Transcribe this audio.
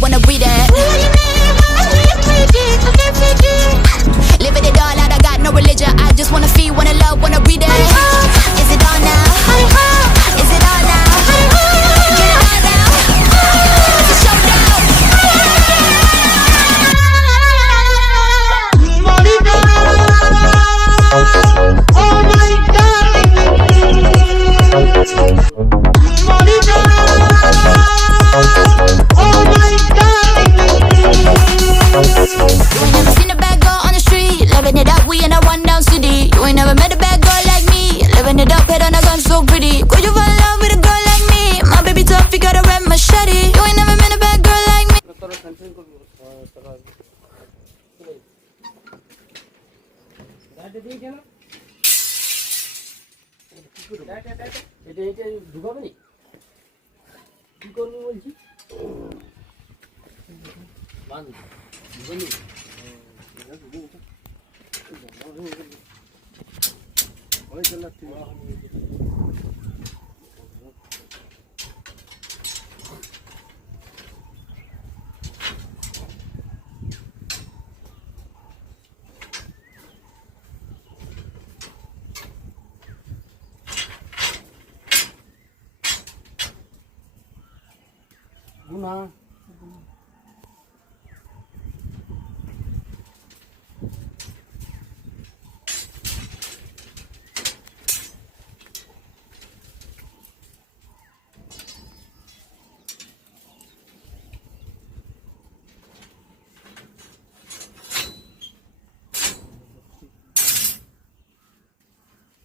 wanna read it. Living it all out, I got no religion. I just wanna feel, wanna love, wanna read it. Is it on now? Is it on now? Get it on now. It's a showdown. Oh my darling, Monica. Oh my darling. You ain't never seen a bad girl on the street, living it up, we in a rundown city. You ain't never met a bad girl like me, living it up, head on a gun so pretty. Could you fall in love with a girl like me? My baby tough, you got a red machete. You ain't never met a bad girl like me. ঢুকাবে নি কি করবো বলছি না